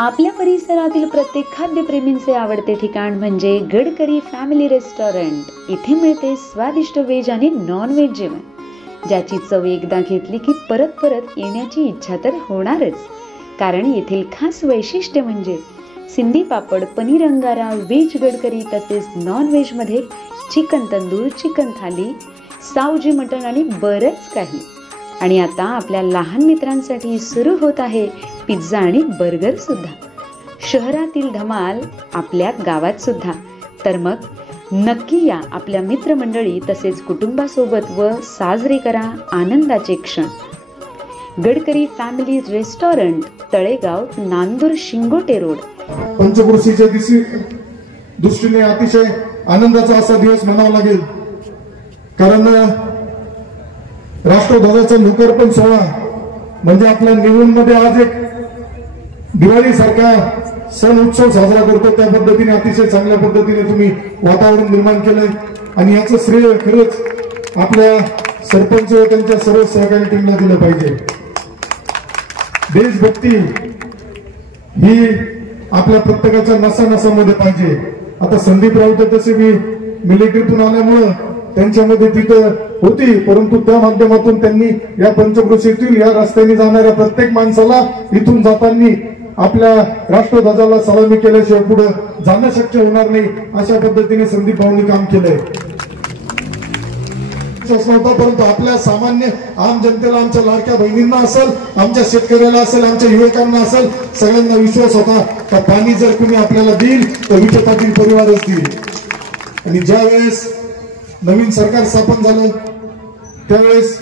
आपल्या परिसरातील प्रत्येक खाद्यप्रेमींचे आवडते ठिकाण म्हणजे गडकरी फॅमिली रेस्टॉरंट। इथे मिळते स्वादिष्ट व्हेज आणि नॉन व्हेज जेवण, ज्याची चव एकदा घेतली की परत परत येण्याची इच्छा तर होणारच। कारण येथील खास वैशिष्ट्य म्हणजे सिंधी पापड, पनीर अंगारा, व्हेज गडकरी तसेच नॉन व्हेज मध्ये चिकन तंदूर, चिकन थाली, सावजी मटण आणि बरंच काही। आणि आता आपल्या लहान मित्रांसाठी सुरू होत आहे पिझ्झा आणि बर्गर सुद्धा। शहरातील धमाल आपल्या गावात सुद्धा। तर मग नक्की या आपल्या मित्रमंडळी तसेच कुटुंबासोबत व साजरे करा आनंदाचे क्षण। Gadkari family restaurant, Talegaon, Nandur, Shingote road. पंचक्रोशीच्या दृष्टीने अतिशय आनंदाचा असा दिवस म्हणावा लागेल, कारण राष्ट्रध्वजाचा लोकार्पण सोहळा म्हणजे आपल्या निवडणुकीमध्ये आज एक दिवाळी सारखा सण उत्सव साजरा करतो। त्या पद्धतीने अतिशय चांगल्या पद्धतीने तुम्ही वातावरण निर्माण केलंय आणि याचं श्रेय खरंच आपल्या सरपंच व त्यांच्या सर्व सहकारी टीमला दिलं पाहिजे। देशभक्ती ही आपल्या प्रत्येकाच्या नसानसामध्ये पाहिजे। आता संदीप राऊत तसे मी मिलिटरीतून आल्यामुळं त्यांच्यामध्ये तिथं होती, परंतु त्या माध्यमातून त्यांनी या पंचक्रोशीतील या रस्त्याने जाणाऱ्या प्रत्येक माणसाला इथून जाताना आपल्या राष्ट्रध्वजाला सलामी केल्याशिवाय पुढे जाणं शक्य होणार नाही, अशा पद्धतीने संदीप भाऊंनी काम केलंय। परंतु आपल्या सामान्य आम जनतेला, आमच्या लाडक्या बहिणींना असेल, आमच्या शेतकऱ्याला असेल, आमच्या युवकांना असेल, सगळ्यांना विश्वास होता का पाणी जर कुणी आपल्याला देईल तर विखे पाटील परिवारच देईल। आणि ज्या वेळेस नवीन सरकार स्थापन झालं त्यावेळेस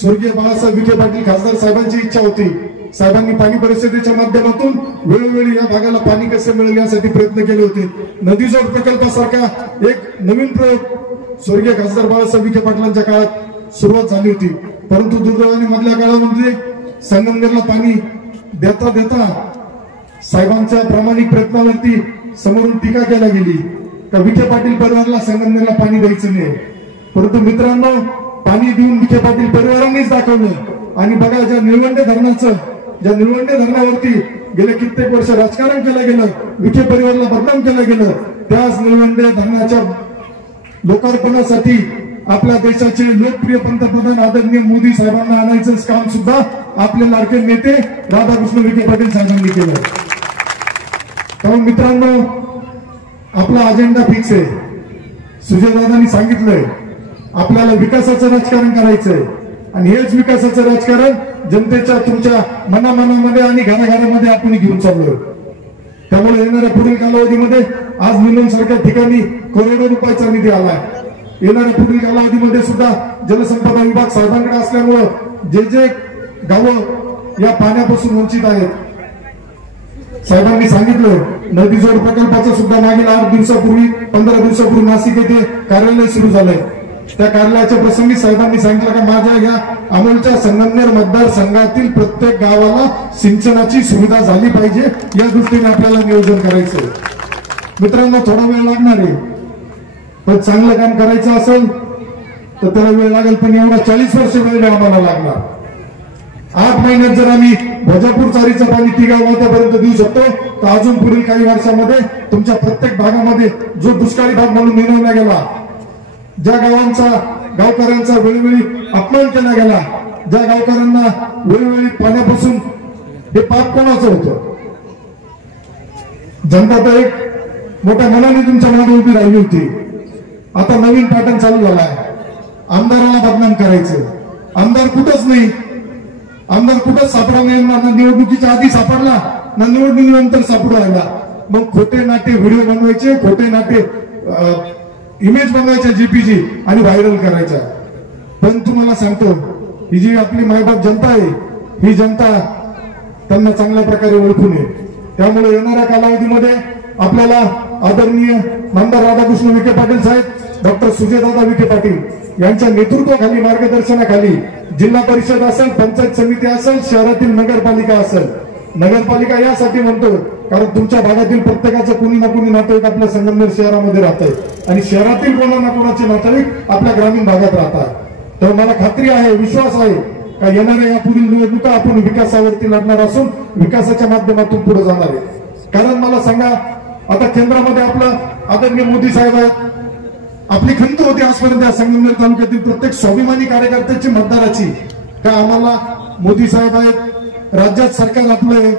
स्वर्गीय बाळासाहेब विखे पाटील खासदार साहेबांची इच्छा होती, साहेबांनी पाणी परिषदेच्या माध्यमातून वेळोवेळी या भागाला पाणी कसे मिळेल यासाठी प्रयत्न केले होते। नदीजोड प्रकल्पासारखा एक नवीन प्रयोग स्वर्गीय खासदार बाळासाहेब विखे पाटलांच्या काळात सुरुवात झाली होती, परंतु दुर्दैवाने मधल्या काळामध्ये संगमनेरला पाणी देता देता साहेबांच्या प्रामाणिक प्रयत्नावरती समोरून टीका केली गेली का विखे पाटील परिवाराला संगमनेरला पाणी द्यायचं नाही। परंतु मित्रांनो, पाणी देऊन विखे पाटील परिवारांनीच दाखवलं। आणि बघा, ज्या निळवंडे धरणावरती गेले कित्येक वर्ष राजकारण केलं गेलं, विखे परिवाराला बदनाम केलं गेलं, त्याच निळवंडे धरणाच्या लोकार्पणासाठी आपल्या देशाचे लोकप्रिय पंतप्रधान आदरणीय मोदी साहेबांना आणायचं काम सुद्धा आपले लाडके नेते राधाकृष्ण विखे पाटील साहेबांनी केलं। त्यामुळे मित्रांनो, आपला अजेंडा फिक्स आहे। सुजयदादांनी सांगितलंय आपल्याला विकासाचं राजकारण करायचंय आणि हेच विकासाचं राजकारण जनतेच्या तुमच्या मनामनामध्ये आणि घराघरामध्ये आपण घेऊन चाललोय। त्यामुळे येणाऱ्या पुढील कालावधीमध्ये आज निलम सारख्या ठिकाणी करोडो रुपयाचा निधी आलाय। येणाऱ्या पुढील कालावधीमध्ये सुद्धा जलसंपदा विभाग साहेबांकडे असल्यामुळं जे गावं या पाण्यापासून वंचित आहेत, साहेबांनी सांगितलं नदीजोड प्रकल्पाचं सुद्धा मागील 8 दिवसापूर्वी 15 दिवसापूर्वी नाशिक येथे कार्यालय सुरू झालंय। त्या कार्यालयाच्या प्रसंगी साहेबांनी सांगितलं की माझ्या या अमोलच्या संगमनेर मतदारसंघातील प्रत्येक गावाला सिंचनाची सुविधा झाली पाहिजे, या दृष्टीने आपल्याला नियोजन करायचं। मित्रांनो, थोडा वेळ लागणार आहे, पण चांगलं काम करायचं असेल तर त्याला वेळ लागेल, पण एवढा 40 वर्ष वेळ आम्हाला लागणार। 8 महिन्यात जर आम्ही भोजापूर चारीचं पाणी तिघा वाट्यापर्यंत देऊ शकतो तर अजून पुढील काही वर्षामध्ये तुमच्या प्रत्येक भागामध्ये जो दुष्काळी भाग म्हणून निवडला गेला, ज्या गावकऱ्यांचा वेळोवेळी अपमान केला गेला, ज्या गावकऱ्यांना वेळोवेळी पाण्यापासून हे पाप कोणाचं होतं, जनता तर एक मोठ्या मनाने तुमच्या मागे उभी राहिली होती। आता नवीन पॅटर्न चालू झालाय, आमदाराला बदनाम करायचं। आमदार कुठंच नाही, आमदार कुठंच सापडा नाही, ना निवडणुकीच्या आधी सापडला ना निवडणुकीनंतर सापडू राहिला। मग खोटे नाटे व्हिडिओ बनवायचे, खोटे नाटे इमेज बनवायच्या जीपीजी आणि व्हायरल करायच्या। पण तुम्हाला सांगतो, ही जी आपली मायबाप जनता आहे, ही जनता त्यांना चांगल्या प्रकारे ओळखून आहे। त्यामुळे येणाऱ्या कालावधीमध्ये आपल्याला आदरणीय आमदार राधाकृष्ण विखे पाटील साहेब, डॉक्टर सुजयदादा विखे पाटील यांच्या नेतृत्वाखाली, मार्गदर्शनाखाली जिल्हा परिषद असेल, पंचायत समिती असेल, शहरातील नगरपालिका असेल, नगरपालिका यासाठी म्हणतो कारण तुमच्या भागातील प्रत्येकाचं कुणी ना कुणी नातेवाईक आपल्या संगमनेर शहरामध्ये राहत आहे आणि शहरातील कोणा ना कोणाचे नातेवाईक आपल्या ग्रामीण भागात राहतात। तर मला खात्री आहे, विश्वास आहे का येणाऱ्या या पुढील निवडणुका आपण विकासावरती लढणार असून विकासाच्या माध्यमातून पुढे जाणार आहे। कारण मला सांगा, आता केंद्रामध्ये आपलं आदरणीय मोदी साहेब आहेत. आपली खंत होती आजपर्यंत या संगमनेर तालुक्यातील प्रत्येक स्वाभिमानी कार्यकर्त्याची, मतदाराची, का आम्हाला मोदी साहेब आहेत, राज्यात सरकार आपलं आहे,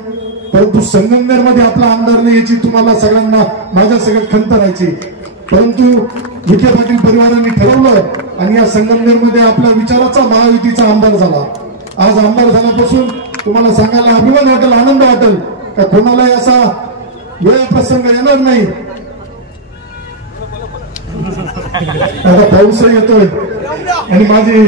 परंतु संगमनेर मध्ये आपला आमदार नाही याची तुम्हाला सगळ्यांना माझ्या सगळ्यात खंत राहायची. परंतु विखे पाटील परिवारांनी ठरवलं आणि या संगमनेर मध्ये आपल्या विचाराचा महायुतीचा आमदार झाला. आज आमदार झाल्यापासून तुम्हाला सांगायला अभिमान वाटेल, आनंद वाटेल का कोणालाही असा वेळ प्रसंग येणार नाही. आता पाऊसही येतोय आणि माझी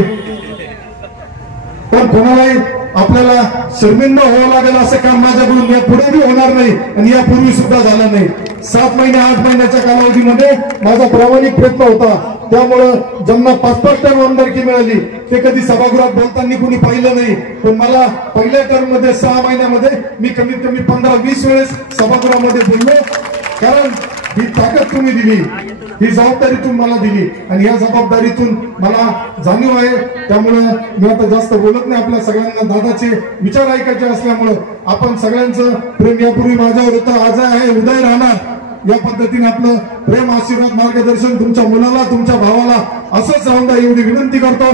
पण कोणालाही आपल्याला शर्मिंदा व्हावं लागेल असं काम माझ्याकडून यापुढेही होणार नाही आणि यापूर्वी सुद्धा झालं नाही. 7 महिने 8 महिन्याच्या कालावधीमध्ये माझा प्रामाणिक प्रयत्न होता. त्यामुळं ज्यांना 5-5 टर्म आमदारकी मिळाली ते कधी सभागृहात बोलताना कोणी पाहिलं नाही, पण मला पहिल्या टर्म मध्ये 6 महिन्यामध्ये मी कमीत कमी 15-20 वेळेस सभागृहामध्ये बोललो. कारण ही ताकद तुम्ही दिली, ही जबाबदारी तुम्ही मला दिली आणि या जबाबदारीतून मला जाणीव आहे. त्यामुळे मी आता जास्त बोलत नाही. आपल्या सगळ्यांना दादाचे विचार ऐकायचे असल्यामुळं आपण सगळ्यांचं प्रेम यापूर्वी माझ्यावर होतं, आज आहे, उदय राहणार. या पद्धतीने आपलं प्रेम, आशीर्वाद, मार्गदर्शन तुमच्या मुलाला, तुमच्या भावाला असंच राहून द्या एवढी विनंती करतो.